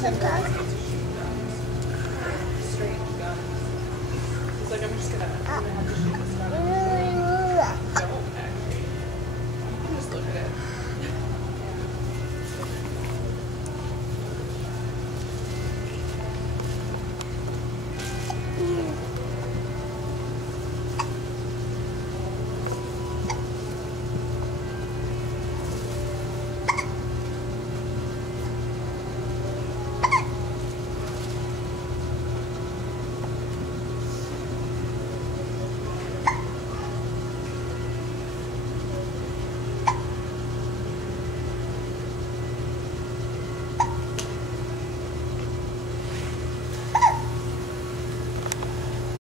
Straight gun. He's like, I'm just gonna have to shoot this gun.